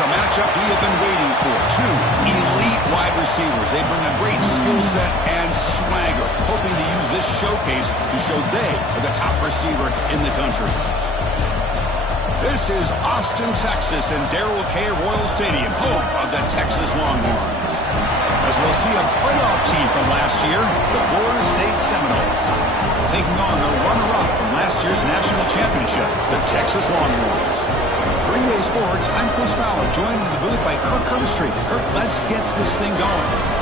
a matchup we have been waiting for. Two elite wide receivers. They bring a great skill set and swagger, hoping to use this showcase to show they are the top receiver in the country. This is Austin, Texas, and Darrell K. Royal Stadium, home of the Texas Longhorns. As we'll see a playoff team from last year, the Florida State Seminoles, taking on the runner-up from last year's national championship, the Texas Longhorns. For EA Sports, I'm Chris Fowler, joined in the booth by Kirk Herbstreit. Kirk, let's get this thing going.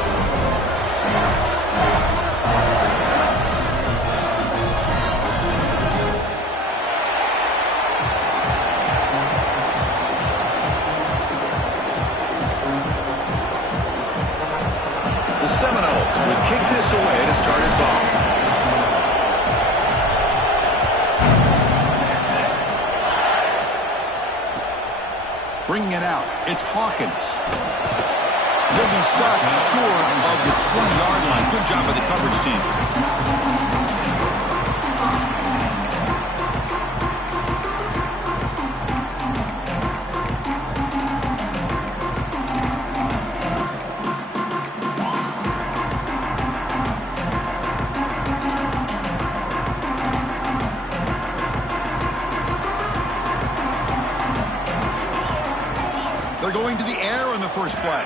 Seminoles will kick this away to start us off. Bringing it out, it's Hawkins. He'll be stopped short of the 20-yard line. Good job by the coverage team. They're going to the air on the first play.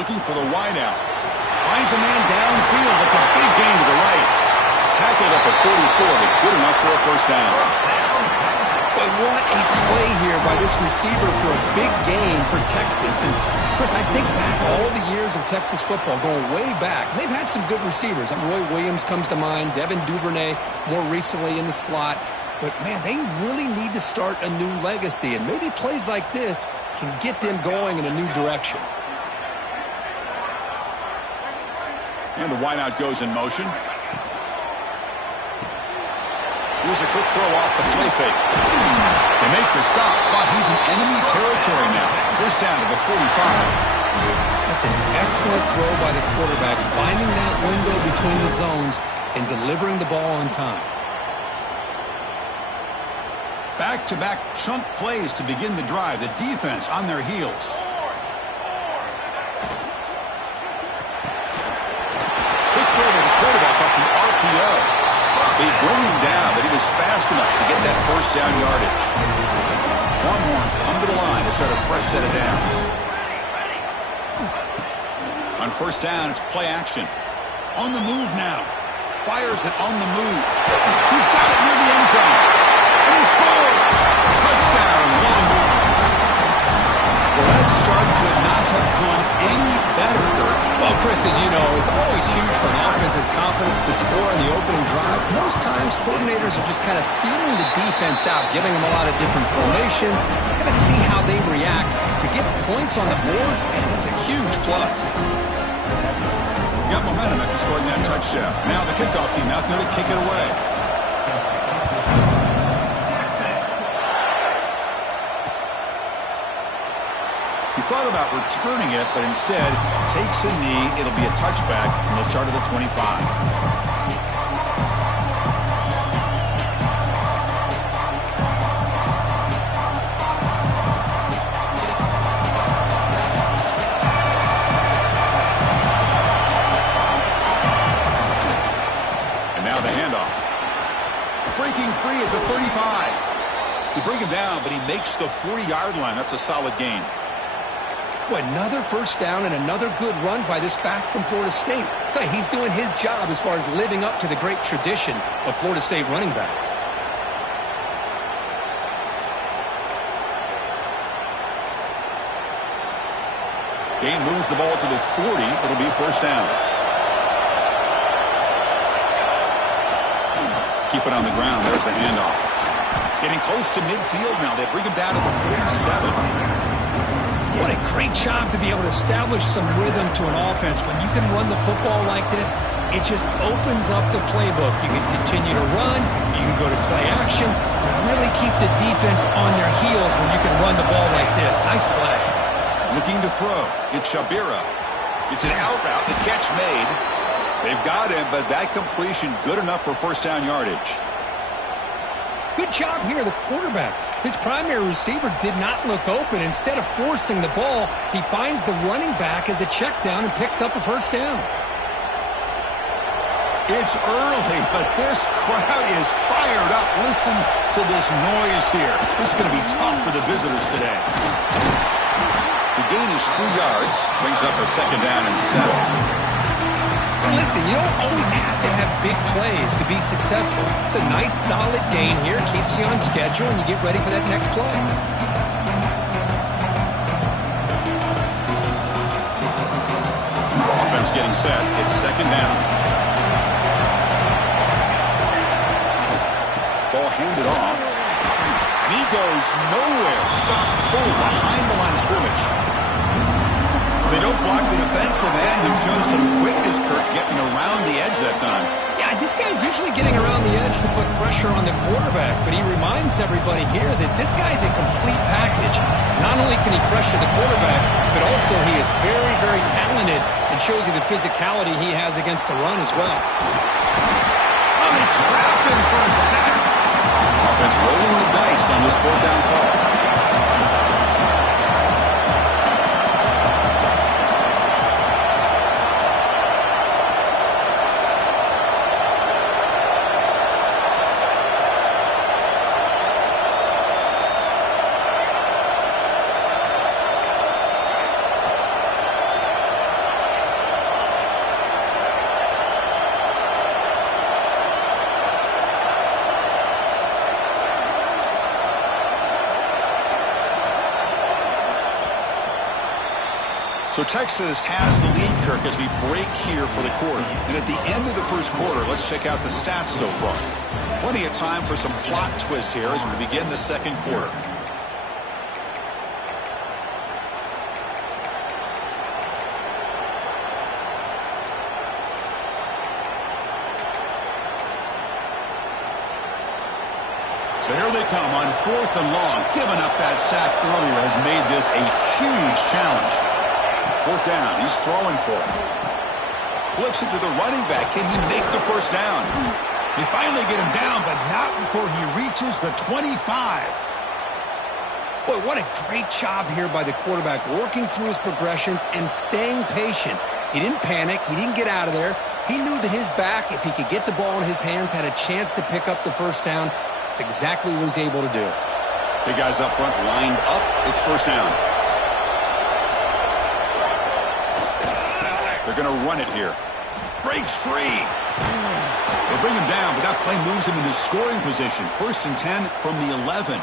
Looking for the wideout. Finds a man downfield. That's a big gain to the right. Tackled at the 44, but good enough for a first down. But what a play here by this receiver for a big gain for Texas. And, Chris, I think back all the years of Texas football, going way back. They've had some good receivers. Roy Williams comes to mind, Devin Duvernay more recently in the slot. But, man, they really need to start a new legacy. And maybe plays like this can get them going in a new direction. And the wideout goes in motion. Here's a quick throw off the play fake. They make the stop, but he's in enemy territory now. First down to the 45. That's an excellent throw by the quarterback, finding that window between the zones and delivering the ball on time. Back-to-back chunk plays to begin the drive. The defense on their heels. Quick throw to the quarterback off the RPO. They bring him down, but he was fast enough to get that first down yardage. Longhorns come to the line to start a fresh set of downs. On first down, it's play action. On the move now. Fires it on the move. He's got it near the end zone. And he scores! Touchdown, Longhorns. Well, that start could not have gone any better, Kurt. Well, Chris, as you know, it's always huge for an offense's confidence to score in the opening drive. Most times, coordinators are just kind of feeling the defense out, giving them a lot of different formations. Got to see how they react. To get points on the board, man, that's a huge plus. Got momentum after scoring that touchdown. Now the kickoff team out there to kick it away. He thought about returning it, but instead takes a knee. It'll be a touchback, and they'll start at the 25. And now the handoff. Breaking free at the 35. They bring him down, but he makes the 40-yard line. That's a solid gain. Another first down and another good run by this back from Florida State. He's doing his job as far as living up to the great tradition of Florida State running backs. Gain moves the ball to the 40. It'll be first down. Keep it on the ground. There's the handoff. Getting close to midfield now. They bring him down to the 47. What a great job to be able to establish some rhythm to an offense. When you can run the football like this, it just opens up the playbook. You can continue to run, you can go to play action, and really keep the defense on their heels when you can run the ball like this. Nice play. Looking to throw. It's Shabira. It's an out route. The catch made. They've got him, but that completion good enough for first down yardage. Good job here, the quarterback. His primary receiver did not look open. Instead of forcing the ball, he finds the running back as a check down and picks up a first down. It's early, but this crowd is fired up. Listen to this noise here. This is going to be tough for the visitors today. The gain is 3 yards, brings up a second down and 7. And listen, you don't always have to have big plays to be successful. It's a nice, solid gain here. Keeps you on schedule, and you get ready for that next play. Offense getting set. It's second down. Ball handed off. And he goes nowhere. Stop pull behind the line of scrimmage. They don't block the defensive end, who shows some quickness, Kirk, getting around the edge that time. Yeah, this guy's usually getting around the edge to put pressure on the quarterback, but he reminds everybody here that this guy's a complete package. Not only can he pressure the quarterback, but also he is very, very talented and shows you the physicality he has against the run as well. Oh, they trap him for a sack. Offense rolling the dice on this fourth down call. So Texas has the lead, Kirk, as we break here for the quarter. And at the end of the first quarter, let's check out the stats so far. Plenty of time for some plot twists here as we begin the second quarter. So here they come on 4th and long. Giving up that sack earlier has made this a huge challenge. 4th down, he's throwing for it. Flips it to the running back. Can he make the first down? They finally get him down, but not before he reaches the 25. Boy, what a great job here by the quarterback, working through his progressions and staying patient. He didn't panic. He didn't get out of there. He knew that his back, if he could get the ball in his hands, had a chance to pick up the first down. That's exactly what he's able to do. Big guys up front lined up. It's first down. They're going to run it here. Breaks free. They bring him down, but that play moves him into scoring position. 1st and 10 from the 11.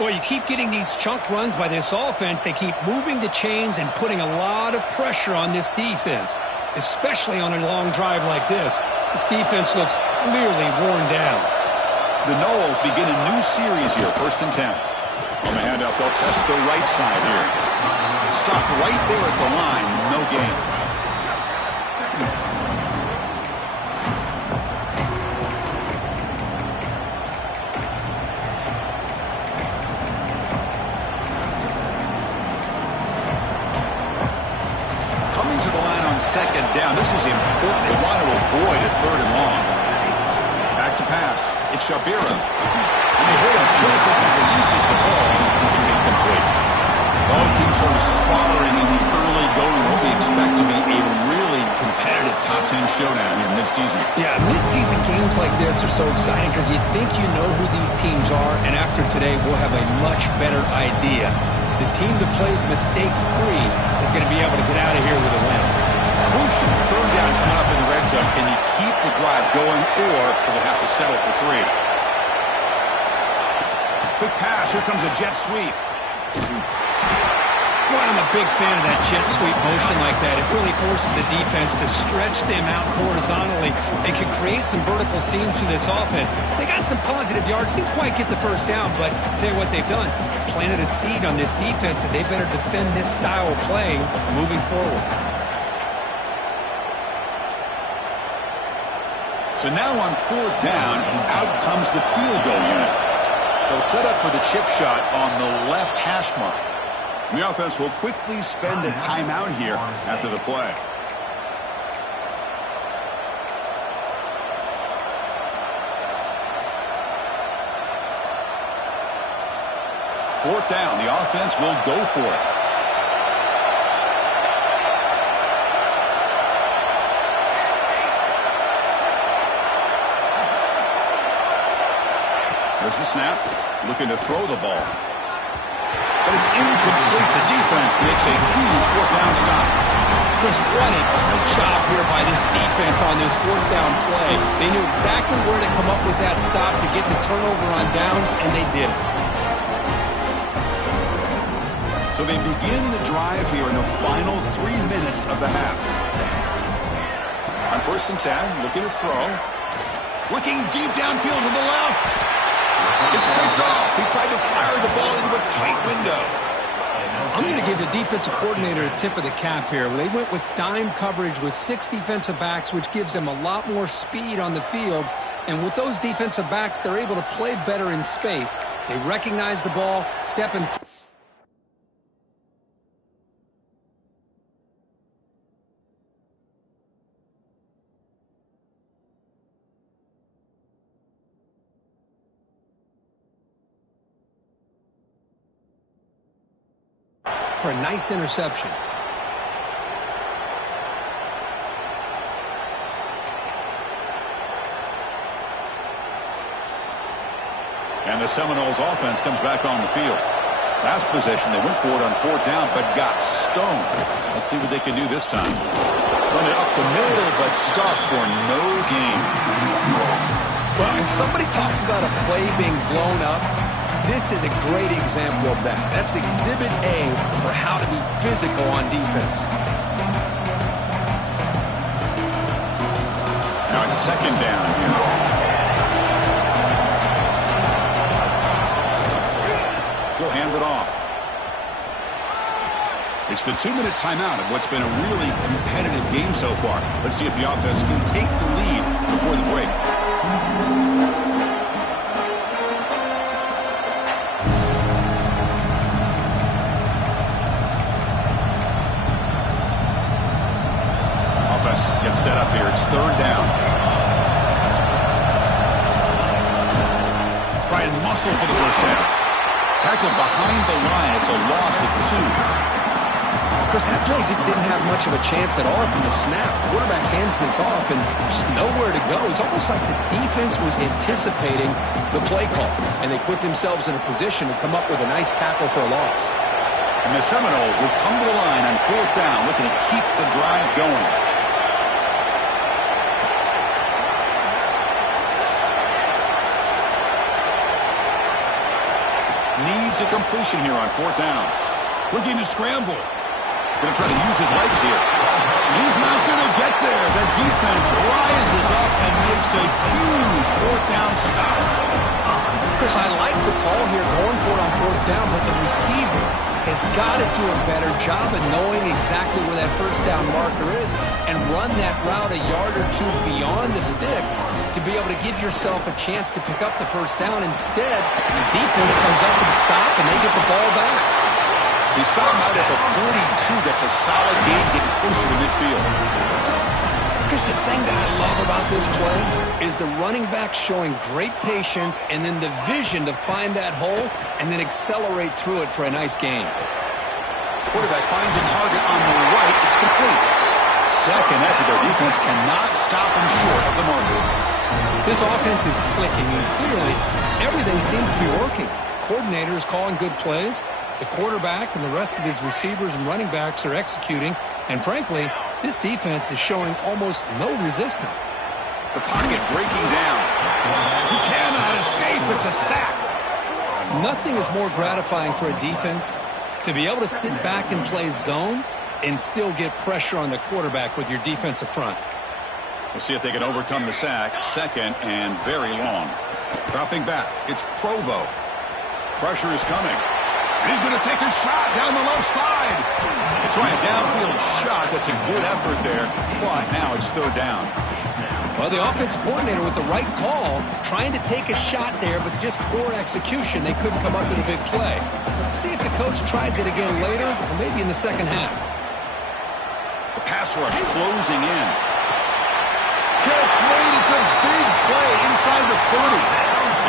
Well, you keep getting these chunk runs by this offense. They keep moving the chains and putting a lot of pressure on this defense, especially on a long drive like this. This defense looks clearly worn down. The Noles begin a new series here, 1st and 10. On the handout, they'll test the right side here. Stop right there at the line, no gain. Coming to the line on 2nd down, this is important. They want to avoid a 3rd and long. Back to pass. It's Shabira. And they hit him just as he releases the ball. It's incomplete. Both teams sort of sparring in the early going. What we expect to be a really competitive top 10 showdown here mid-season. Yeah, mid-season games like this are so exciting because you think you know who these teams are, and after today we'll have a much better idea. The team that plays mistake-free is going to be able to get out of here with a win. Crucial 3rd down coming up in the red zone. Can you keep the drive going, or will they have to settle for 3? Quick pass. Here comes a jet sweep. Boy, I'm a big fan of that jet sweep motion like that. It really forces the defense to stretch them out horizontally and can create some vertical seams through this offense. They got some positive yards. Didn't quite get the first down, but I'll tell you what they've done. Planted a seed on this defense that they better defend this style of play moving forward. So now on 4th down, out comes the field goal unit. They'll set up for the chip shot on the left hash mark. The offense will quickly spend a timeout here after the play. 4th down. The offense will go for it. There's the snap. Looking to throw the ball. But it's incomplete. The defense makes a huge 4th down stop. Chris, what a great job here by this defense on this 4th down play. They knew exactly where to come up with that stop to get the turnover on downs, and they did it. So they begin the drive here in the final 3 minutes of the half. On 1st and 10, looking to throw. Looking deep downfield to the left. It's picked off. He tried to fire the ball into a tight window. I'm going to give the defensive coordinator a tip of the cap here. They went with dime coverage with 6 defensive backs, which gives them a lot more speed on the field. And with those defensive backs, they're able to play better in space. They recognize the ball, step in. For a nice interception. And the Seminoles offense comes back on the field. Last possession, they went for it on 4th down, but got stoned. Let's see what they can do this time. Run it up the middle, but stuffed for no gain. Well, if somebody talks about a play being blown up, this is a great example of that. That's Exhibit A for how to be physical on defense. Now it's 2nd down. He'll hand it off. It's the 2-minute timeout of what's been a really competitive game so far. Let's see if the offense can take the lead before the break. Gets set up here. It's 3rd down. Try and muscle for the 1st down. Tackled behind the line. It's a loss of 2. Chris, that play just didn't have much of a chance at all from the snap. Quarterback hands this off and just nowhere to go. It's almost like the defense was anticipating the play call, and they put themselves in a position to come up with a nice tackle for a loss. And the Seminoles would come to the line on 4th down, looking to keep the drive going. Needs a completion here on 4th down. Looking to scramble. Going to try to use his legs here. He's not going to get there. The defense rises up and makes a huge 4th down stop. Chris, I like the call here going for it on 4th down, but the receiver has got to do a better job of knowing exactly where that 1st down marker is and run that route a yard or 2 beyond the sticks to be able to give yourself a chance to pick up the 1st down. Instead, the defense comes up with a stop and they get the ball back. He stopped out at the 42. That's a solid gain, getting closer to midfield. Chris, the thing that I love about this play is the running back showing great patience and then the vision to find that hole and then accelerate through it for a nice gain. Quarterback finds a target on the right. It's complete. 2nd after their defense cannot stop him short of the marker. This offense is clicking, and clearly everything seems to be working. The coordinator is calling good plays. The quarterback and the rest of his receivers and running backs are executing. And frankly, this defense is showing almost no resistance. The pocket breaking down. He cannot escape. It's a sack. Nothing is more gratifying for a defense to be able to sit back and play zone and still get pressure on the quarterback with your defensive front. We'll see if they can overcome the sack. 2nd and very long. Dropping back. It's Provo. Pressure is coming. And he's going to take a shot down the left side. They try a downfield shot. That's a good effort there. But now it's 3rd down. Well, the offensive coordinator with the right call, trying to take a shot there, but just poor execution. They couldn't come up with a big play. Let's see if the coach tries it again later, or maybe in the 2nd half. The pass rush closing in. Catch made. It's a big play inside the 30.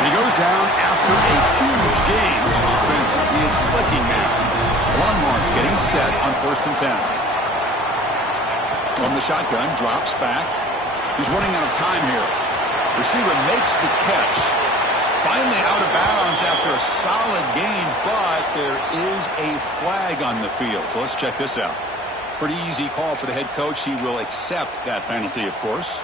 And he goes down after a huge game. This offense is clicking now. Longhorns getting set on 1st and 10. From the shotgun, drops back. He's running out of time here. Receiver makes the catch. Finally out of bounds after a solid gain, but there is a flag on the field. So let's check this out. Pretty easy call for the head coach. He will accept that penalty, of course.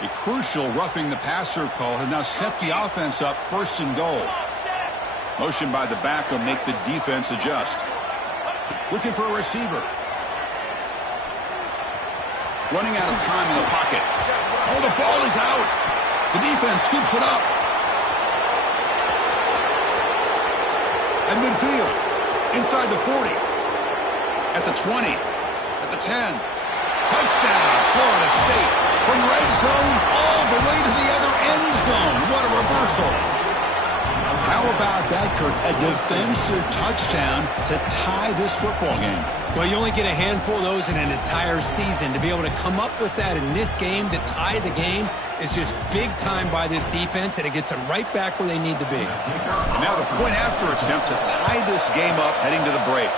A crucial roughing the passer call has now set the offense up 1st and goal. Motion by the back will make the defense adjust. Looking for a receiver. Running out of time in the pocket. Oh, the ball is out. The defense scoops it up. At midfield. Inside the 40. At the 20. At the 10. Touchdown, Florida State. From red zone all the way to the other end zone. What a reversal. How about that, Kirk? A defensive touchdown to tie this football game. Well, you only get a handful of those in an entire season. To be able to come up with that in this game to tie the game is just big time by this defense, and it gets them right back where they need to be. And now the point after attempt to tie this game up heading to the break.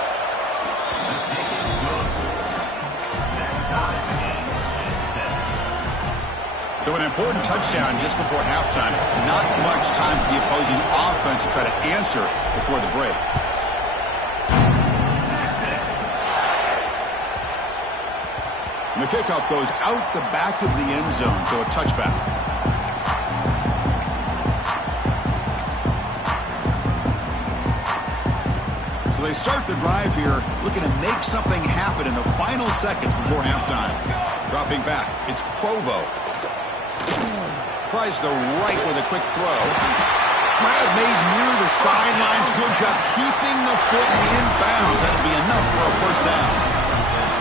So an important touchdown just before halftime. Not much time for the opposing offense to try to answer before the break. And the kickoff goes out the back of the end zone, so a touchback. So they start the drive here, looking to make something happen in the final seconds before halftime. Dropping back, it's Provo. Tries the right with a quick throw. Grab made near the sidelines. Good job keeping the foot in bounds. That'll be enough for a first down.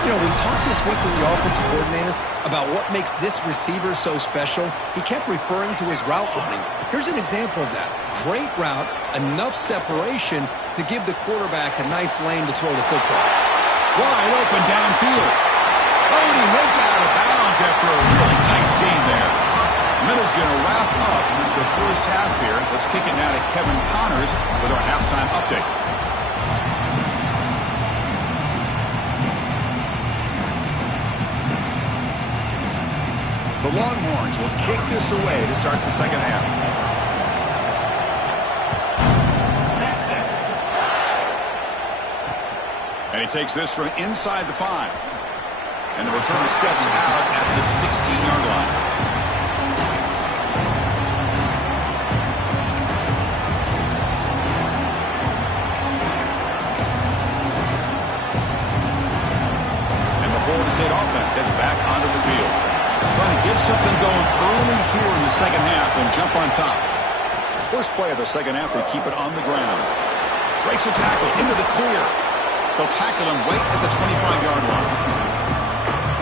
You know, we talked this week with the offensive coordinator about what makes this receiver so special. He kept referring to his route running. Here's an example of that. Great route, enough separation to give the quarterback a nice lane to throw the football. Wide open downfield. Oh, and he heads out of bounds after a really nice game there. Middle's going to wrap up the first half here. Let's kick it now to Kevin Connors with our halftime update. The Longhorns will kick this away to start the second half. And he takes this from inside the 5. And the return steps out at the 16-yard line. State offense heads back onto the field. Trying to get something going early here in the second half and jump on top. First play of the second half, they keep it on the ground. Breaks a tackle into the clear. They'll tackle him right at the 25-yard line.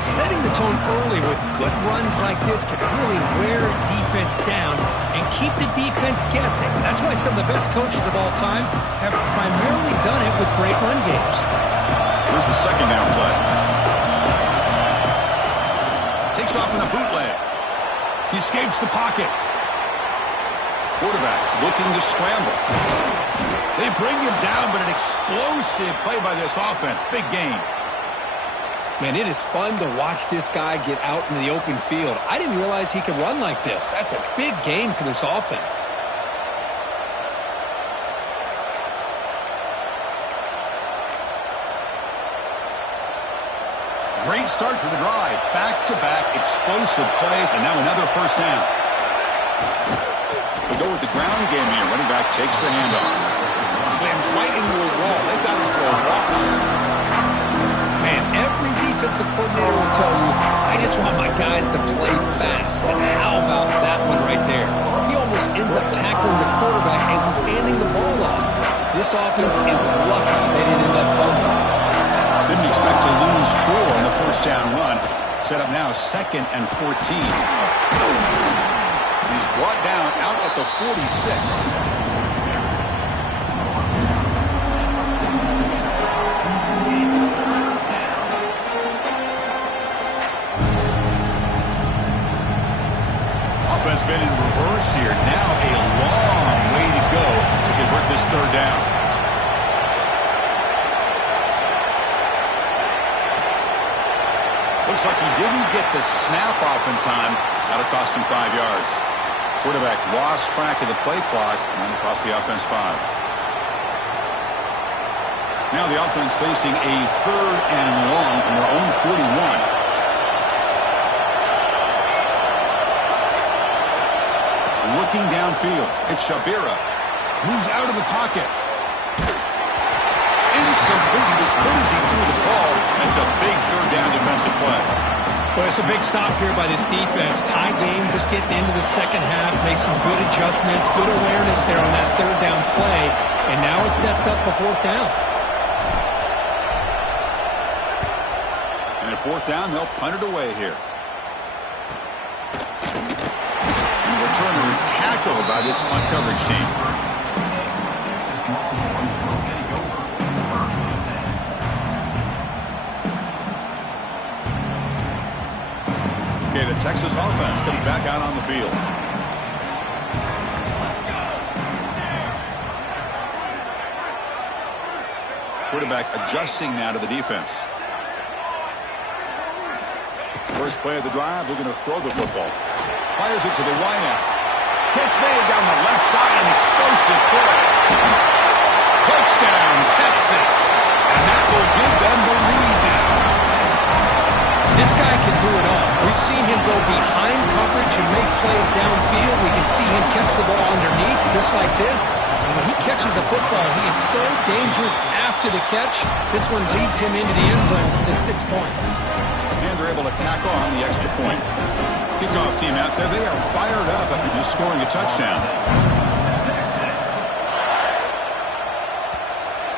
Setting the tone early with good runs like this can really wear defense down and keep the defense guessing. That's why some of the best coaches of all time have primarily done it with great run games. Here's the second down play. Takes off in a bootleg. He escapes the pocket. Quarterback looking to scramble. They bring him down, but an explosive play by this offense. Big game. Man, it is fun to watch this guy get out in the open field. I didn't realize he could run like this. That's a big game for this offense. Great start for the drive. Back-to-back explosive plays, and now another first down. We go with the ground game here. Running back takes the handoff. Slams right into a wall. They've got him for a loss. Man, every defensive coordinator will tell you, I just want my guys to play fast. And how about that one right there? He almost ends up tackling the quarterback as he's handing the ball off. This offense is lucky they didn't end up fumbling. Didn't expect to lose 4 in the first down run. Set up now 2nd and 14. He's brought down out at the 46. it's been in reverse here. Now a long way to go to convert this third down. Looks like he didn't get the snap off in time. That'll cost him 5 yards. Quarterback lost track of the play clock, and it cost the offense 5. Now the offense facing a third and long from their own 41. Looking downfield, it's Shabira. Moves out of the pocket. Incomplete. He was busy through the ball. It's a big third down defensive play. Well, it's a big stop here by this defense. Tie game, just getting into the second half. Made some good adjustments, good awareness there on that third down play. And now it sets up a fourth down. And at fourth down, they'll punt it away here. And the returner is tackled by this punt coverage team. Okay, the Texas offense comes back out on the field. Quarterback adjusting now to the defense. First play of the drive, they're going to throw the football. Fires it to the wideout. Catch made down the left side, an explosive play. Touchdown, Texas. And that will give them the lead now. This guy can do it all. We've seen him go behind coverage and make plays downfield. We can see him catch the ball underneath, just like this. And when he catches a football, he is so dangerous after the catch. This one leads him into the end zone for the 6 points. And they're able to tack on the extra point. Kickoff team out there, they are fired up after just scoring a touchdown.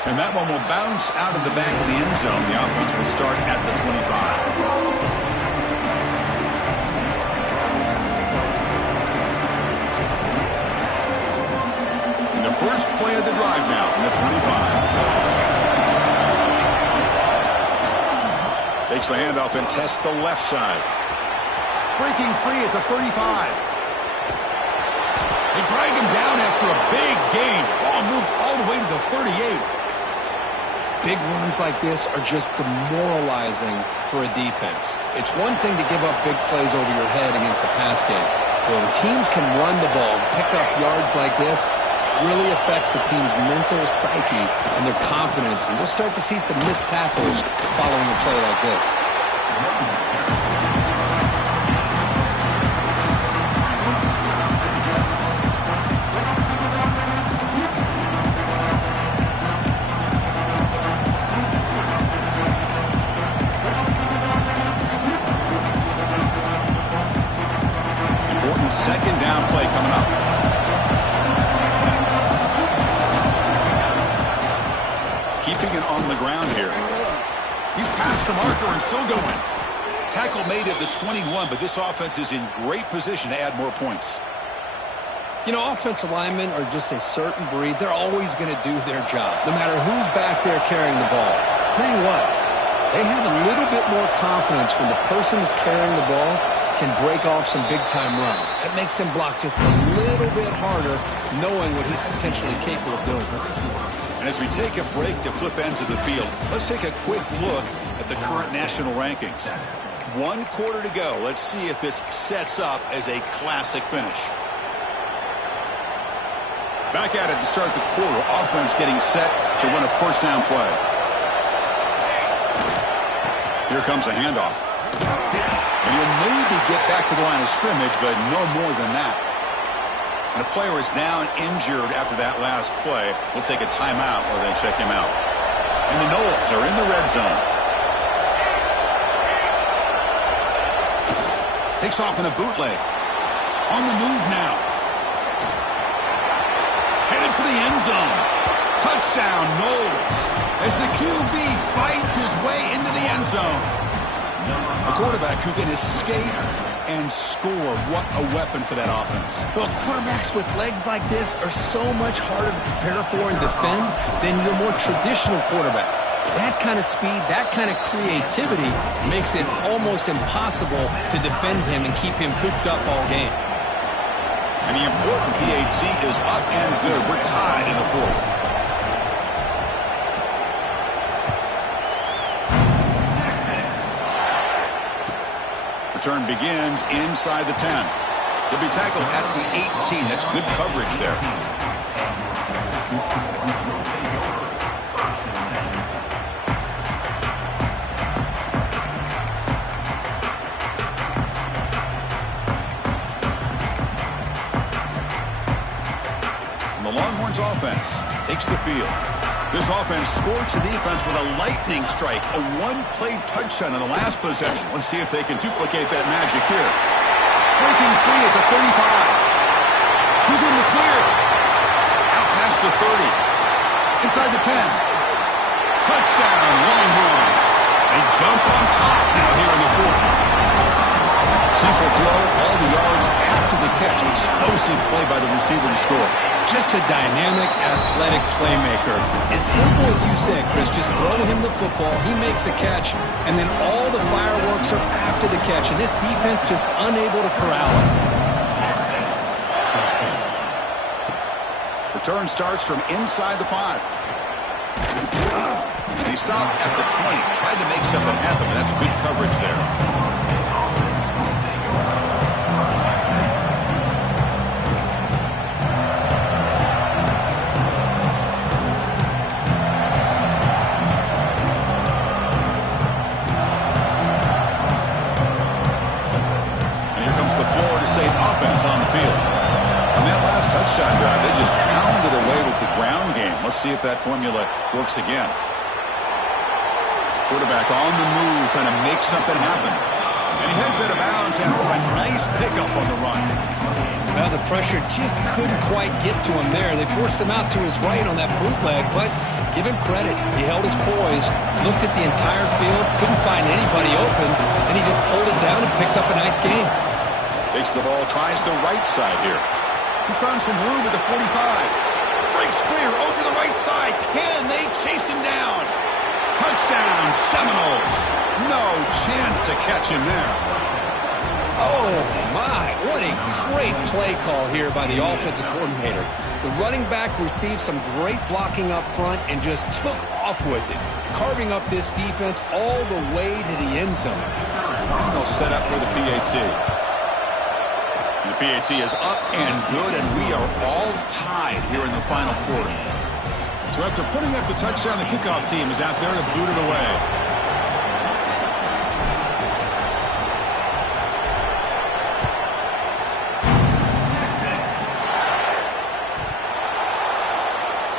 And that one will bounce out of the back of the end zone. The offense will start at the 25. And the first play of the drive now from the 25. Takes the handoff and tests the left side. Breaking free at the 35. They drag him down after a big gain. Ball moved all the way to the 38. Big runs like this are just demoralizing for a defense. It's one thing to give up big plays over your head against the pass game. But when teams can run the ball and pick up yards like this, it really affects the team's mental psyche and their confidence. And we'll start to see some missed tackles following a play like this. Second down play coming up. Keeping it on the ground here. He's past the marker and still going. Tackle made at the 21, but this offense is in great position to add more points. You know, offensive linemen are just a certain breed. They're always going to do their job, no matter who's back there carrying the ball. I'll tell you what, they have a little bit more confidence when the person that's carrying the ball can break off some big-time runs. That makes him block just a little bit harder, knowing what he's potentially capable of doing. And as we take a break to flip ends of the field, let's take a quick look at the current national rankings. 1 quarter to go. Let's see if this sets up as a classic finish. Back at it to start the quarter. Offense getting set to win a first down play. Here comes a handoff. And he'll maybe get back to the line of scrimmage, but no more than that. And a player is down injured after that last play. We'll take a timeout or they check him out. And the Noles are in the red zone. Takes off in a bootleg. On the move now. Headed for the end zone. Touchdown, Noles. As the QB fights his way into the end zone. A quarterback who can escape and score. What a weapon for that offense. Well, quarterbacks with legs like this are so much harder to prepare for and defend than your more traditional quarterbacks. That kind of speed, that kind of creativity makes it almost impossible to defend him and keep him cooped up all game. And the important PAT is up and good. We're tied in the fourth. Return begins inside the 10. He'll be tackled at the 18. That's good coverage there. And the Longhorns offense takes the field. This offense scorched the defense with a lightning strike, a one-play touchdown in the last possession. Let's see if they can duplicate that magic here. Breaking free at the 35. Who's in the clear? Out past the 30. Inside the 10. Touchdown, Longhorns. They jump on top now here in the fourth. Simple throw, all the yards after the catch. Explosive play by the receiver to score. Just a dynamic, athletic playmaker. As simple as you said, Chris, just throw him the football, he makes a catch, and then all the fireworks are after the catch, and this defense just unable to corral him. Return starts from inside the 5. He stopped at the 20, tried to make something happen, but that's good coverage there. On the field. On that last touchdown drive, they just pounded away with the ground game. Let's see if that formula works again. Quarterback on the move, trying to make something happen. And he heads out of bounds after a nice pickup on the run. Well, the pressure just couldn't quite get to him there. They forced him out to his right on that bootleg, but give him credit. He held his poise, looked at the entire field, couldn't find anybody open, and he just pulled it down and picked up a nice game. Takes the ball, tries the right side here. He's found some room at the 45. Breaks clear over the right side. Can they chase him down? Touchdown, Seminoles. No chance to catch him there. Oh, my. What a great play call here by the offensive coordinator. The running back received some great blocking up front and just took off with it, carving up this defense all the way to the end zone. They'll set up for the PAT. The PAT is up and good, and we are all tied here in the final quarter. So after putting up the touchdown, the kickoff team is out there to boot it away.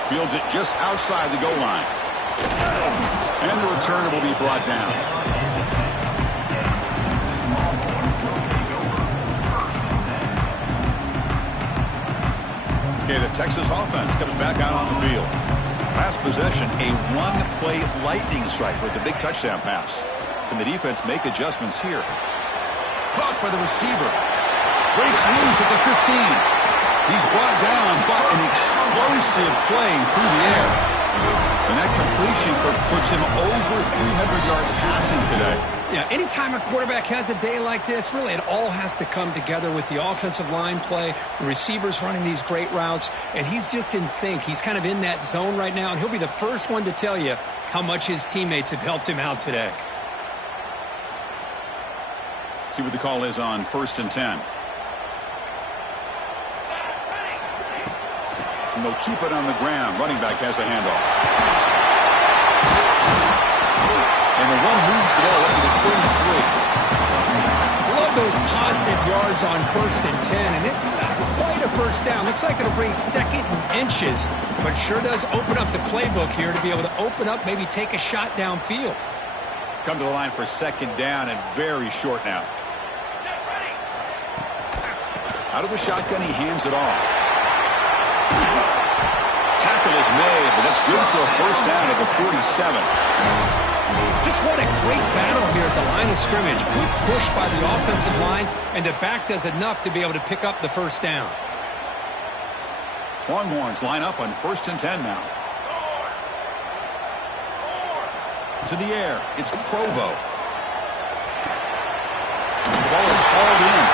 Fields it just outside the goal line. And the returner will be brought down. The Texas offense comes back out on the field. Last possession, a one-play lightning strike with a big touchdown pass. Can the defense make adjustments here? Caught by the receiver. Breaks loose at the 15. He's brought down, but an explosive play through the air. And that completion puts him over 300 yards passing today. Yeah, anytime a quarterback has a day like this, really it all has to come together with the offensive line play, the receivers running these great routes, and he's just in sync. He's kind of in that zone right now, and he'll be the first one to tell you how much his teammates have helped him out today. See what the call is on 1st and 10. And they'll keep it on the ground. Running back has the handoff. And the run moves the ball up to the 33. Love those positive yards on 1st and 10, and it's not quite a first down. Looks like it'll bring 2nd and inches, but sure does open up the playbook here to be able to open up, maybe take a shot downfield. Come to the line for 2nd down and very short now. Out of the shotgun, he hands it off. Tackle is made, but that's good for a first down at the 47. Just what a great battle here at the line of scrimmage. Good push by the offensive line, and the back does enough to be able to pick up the first down. Longhorns line up on 1st and 10 now. To the air, it's Provo. The ball is hauled in.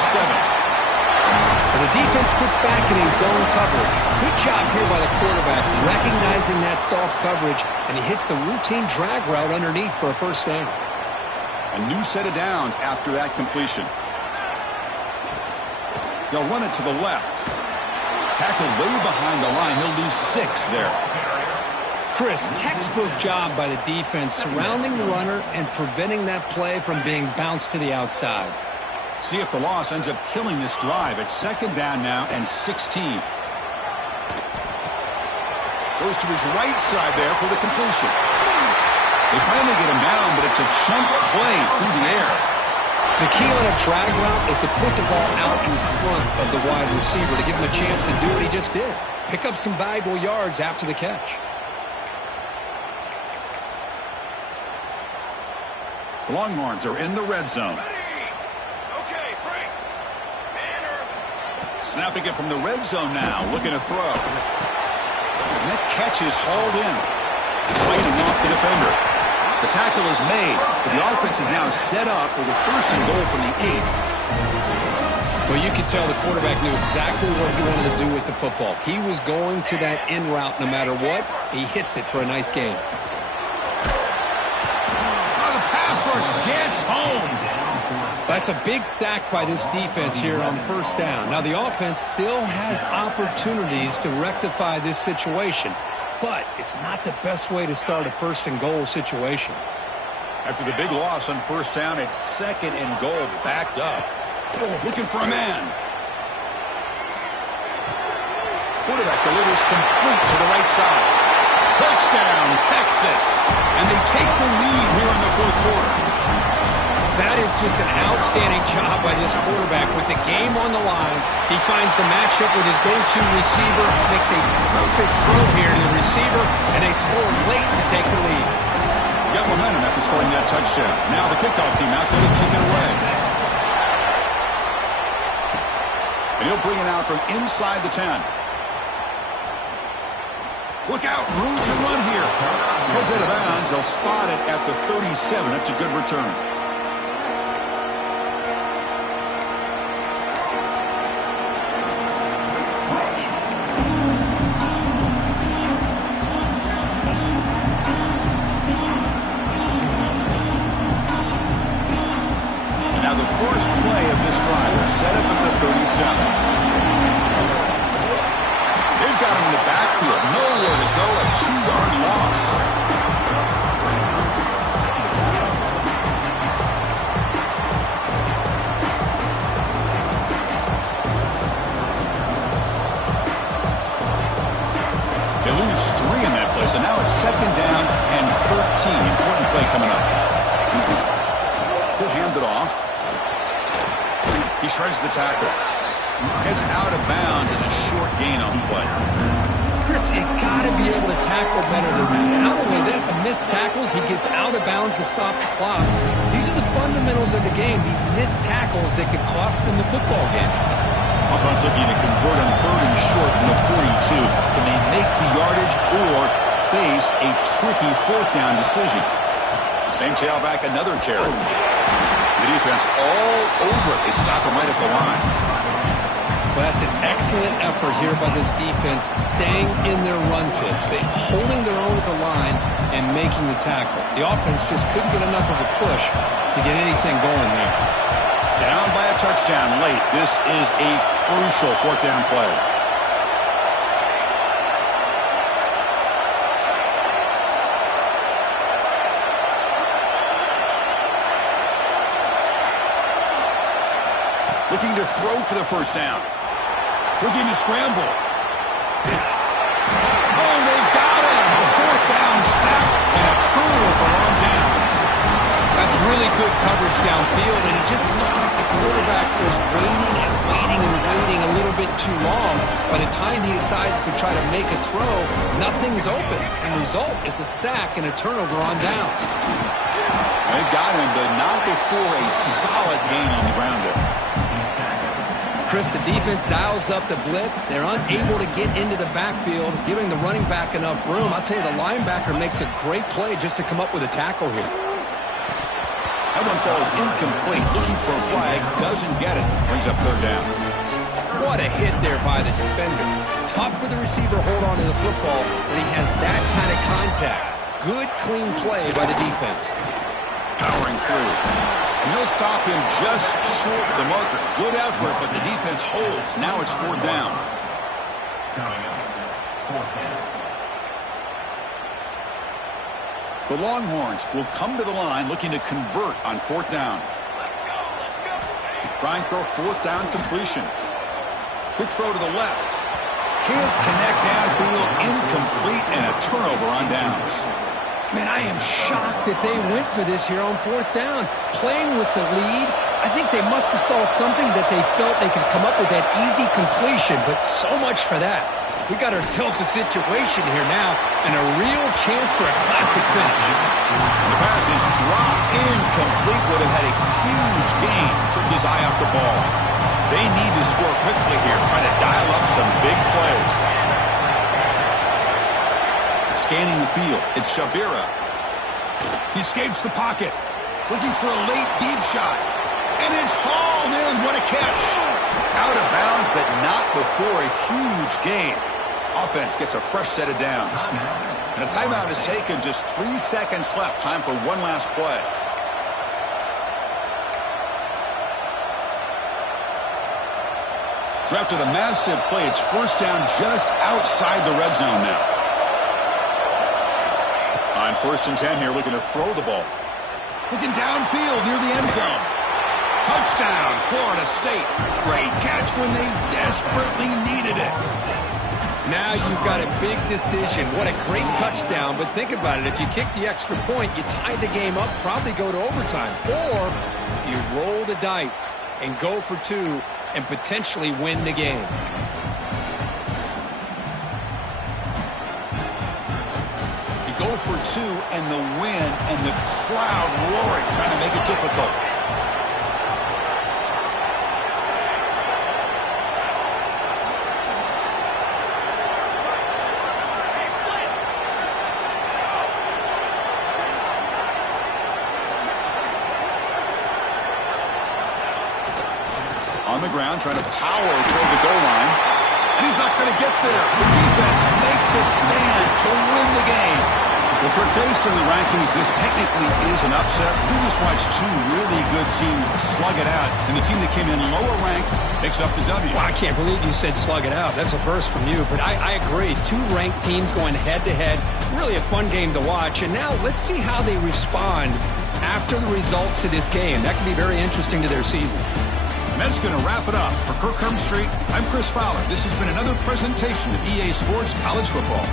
And the defense sits back in a zone coverage. Good job here by the quarterback, recognizing that soft coverage, and he hits the routine drag route underneath for a first down. A new set of downs after that completion. They'll run it to the left. Tackled way behind the line. He'll lose 6 there. Chris, textbook job by the defense surrounding the runner and preventing that play from being bounced to the outside. See if the loss ends up killing this drive. It's 2nd down now and 16. Goes to his right side there for the completion. They finally get him down, but it's a chunk play through the air. The key on a drag route is to put the ball out in front of the wide receiver to give him a chance to do what he just did. Pick up some valuable yards after the catch. The Longhorns are in the red zone. Snapping it from the red zone now, looking to throw. And that catch is hauled in. Fighting off the defender. The tackle is made, but the offense is now set up with a 1st and goal from the 8. Well, you could tell the quarterback knew exactly what he wanted to do with the football. He was going to that in route no matter what. He hits it for a nice gain. Oh, the pass rush gets home. That's a big sack by this defense here on 1st down. Now, the offense still has opportunities to rectify this situation, but it's not the best way to start a 1st and goal situation. After the big loss on 1st down, it's 2nd and goal, backed up. Looking for a man. Quarterback delivers complete to the right side. Touchdown, Texas. And they take the lead here in the 4th quarter. That is just an outstanding job by this quarterback. With the game on the line, he finds the matchup with his go-to receiver, makes a perfect throw here to the receiver, and they score late to take the lead. Got momentum after scoring that touchdown. Now the kickoff team out there to kick it away. And he'll bring it out from inside the 10. Look out, room to run here. Goes out of bounds. They'll spot it at the 37. It's a good return. Set up at the 37. They've got him in the backfield. Nowhere to go. A 2-yard loss. They lose 3 in that play, so now it's 2nd down and 13. Important play coming up. He'll hand it off. He shreds the tackle. Heads out of bounds as a short gain on the play. Chris, you got to be able to tackle better than that. Not only that, the missed tackles, he gets out of bounds to stop the clock. These are the fundamentals of the game. These missed tackles that could cost them the football game. Offense looking to convert on 3rd and short from the 42. Can they make the yardage or face a tricky 4th down decision? Same tailback, another carry. The defense all over it. They stop him right at the line. Well, that's an excellent effort here by this defense, staying in their run fits. They're holding their own at the line and making the tackle. The offense just couldn't get enough of a push to get anything going there. Down by a touchdown late. This is a crucial 4th down play. Looking to throw for the 1st down. Looking to scramble. Oh, they've got him. A 4th down sack and a turnover on downs. That's really good coverage downfield, and it just looked like the quarterback was waiting and waiting and waiting a little bit too long. By the time he decides to try to make a throw, nothing's open. And the result is a sack and a turnover on downs. They've got him, but not before a solid gain on the ground there. Chris, the defense dials up the blitz. They're unable to get into the backfield, giving the running back enough room. I'll tell you, the linebacker makes a great play just to come up with a tackle here. That one falls incomplete. Looking for a flag. Doesn't get it. Brings up third down. What a hit there by the defender. Tough for the receiver to hold on to the football when he has that kind of contact. Good, clean play by the defense. Powering through. And they'll stop him just short of the marker. Good effort, but the defense holds. Now it's fourth down. The Longhorns will come to the line looking to convert on fourth down. Trying for a fourth down completion. Quick throw to the left. Can't connect downfield. Incomplete and a turnover on downs. Man, I am shocked that they went for this here on fourth down. Playing with the lead, I think they must have saw something that they felt they could come up with that easy completion, but so much for that. We got ourselves a situation here now and a real chance for a classic finish. The pass is dropped incomplete. Would have had a huge gain. Took his eye off the ball. They need to score quickly here, trying to dial up some big plays. Scanning the field, it's Shabira. He escapes the pocket, looking for a late deep shot. And it's hauled in. What a catch. Out of bounds, but not before a huge gain. Offense gets a fresh set of downs. And a timeout is taken. Just 3 seconds left. Time for one last play. So after the massive play, it's first down just outside the red zone now. On 1st and 10 here, looking to throw the ball. Looking downfield near the end zone. Touchdown, Florida State. Great catch when they desperately needed it. Now you've got a big decision. What a great touchdown. But think about it. If you kick the extra point, you tie the game up, probably go to overtime. Or you roll the dice and go for two and potentially win the game. You go for two and the win, and the crowd roaring, trying to make it difficult. On the ground, trying to power toward the goal line. And he's not going to get there. The defense makes a stand to win the game. Well, Kirk, based on the rankings, this technically is an upset. We just watched two really good teams slug it out. And the team that came in lower ranked picks up the W. Well, I can't believe you said slug it out. That's a first from you. But I agree. Two ranked teams going head-to-head. Really a fun game to watch. And now let's see how they respond after the results of this game. That can be very interesting to their season. And that's going to wrap it up. For Kirk Herbstreit, I'm Chris Fowler. This has been another presentation of EA Sports College Football.